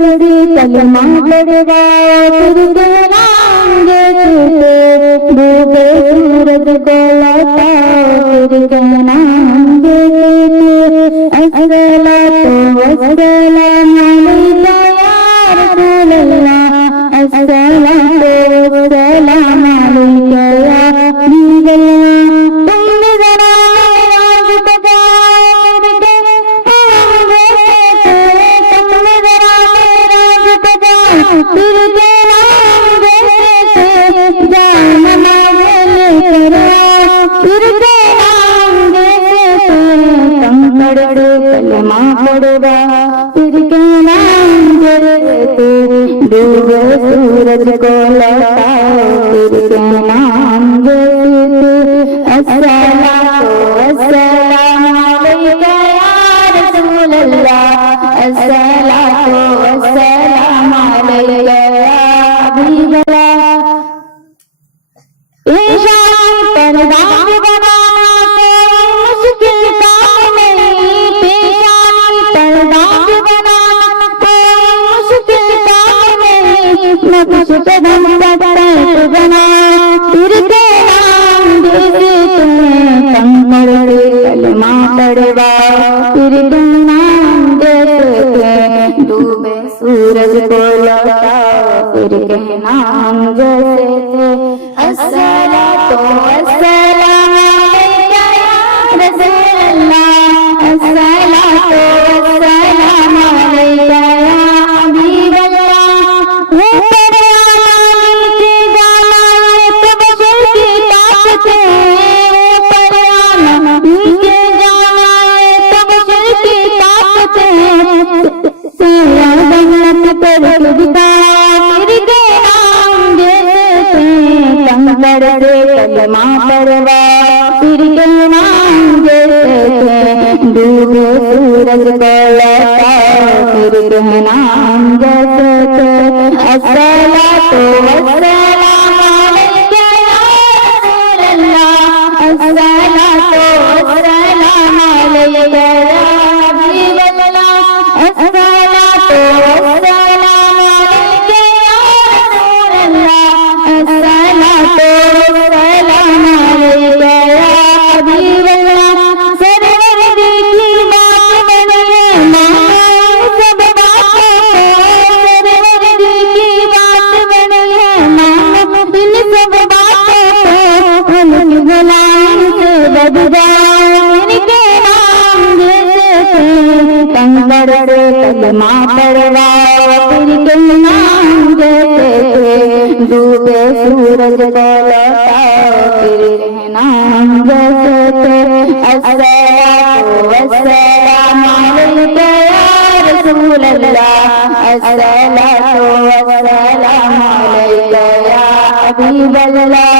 رڑی کلمہ پڑھوا پھر کہلائیں گے ڈوبے سورج کو لوٹا پھر کہلائیں گے الصلاۃ والسلام علیک یا رسول اللہ الصلاۃ والسلام علیک یا حبیب اللہ تم نے ذرا راز بتا کلمہ پڑھوا پھر کہلائیں گے ڈوبے سورج کو لوٹا پھر کہلائیں گے الصلاۃ والسلام علیک یا رسول اللہ الصلاۃ والسلام علیک یا حبیب اللہ پیشانی پردہ بنانا کوئی مشکل کام نہیں پیشانی پردہ بنانا کوئی مشکل کام نہیں نقش قدم تک بنا پھر کہلائیں گے تمہیں کم پڑھ کلمہ پڑھوا پھر کہلائیں گے ڈوبے سورج کو لوٹا پھر کہلائیں گے الصلاۃ والسلام علیک یا رسول اللہ الصلاۃ والسلام علیک یا حبیب اللہ وہ پریانا نیچے جانا ہے تو بشر کی طاقت ہے وہ پریانا نیچے جانا ہے تو بشر کی طاقت ہے سارا جنت کر کے دکھا پھر کہلائیں گے کلمہ پڑھوا پھر کہلائیں گے ڈوبے سورج کو لوٹا پھر کہلائیں گے الصلاۃ والسلام علیک یا رسول اللہ الصلاۃ والسلام علیک یا حبیب اللہ الصلاۃ والسلام علیک یا رسول اللہ الصلاۃ والسلام علیک یا حبیب اللہ سرور کی بات بنے مانو سب باتوں سرور کی بات بنے مانو ان سب باتوں کو ان کی بھلائی سے بد جاؤ ان کے نام جیسے تنگ بڑے کلمہ پڑھوا پھر کہلائیں گے ڈوبے سورج کو لوٹا پھر کہلائیں گے الصلاۃ والسلام علیک یا رسول اللہ الصلاۃ والسلام علیک یا حبیب اللہ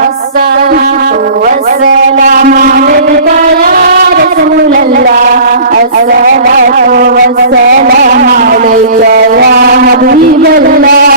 الصلاۃ والسلام علیک یا رسول اللہ الصلاۃ والسلام علیک یا حبیب اللہ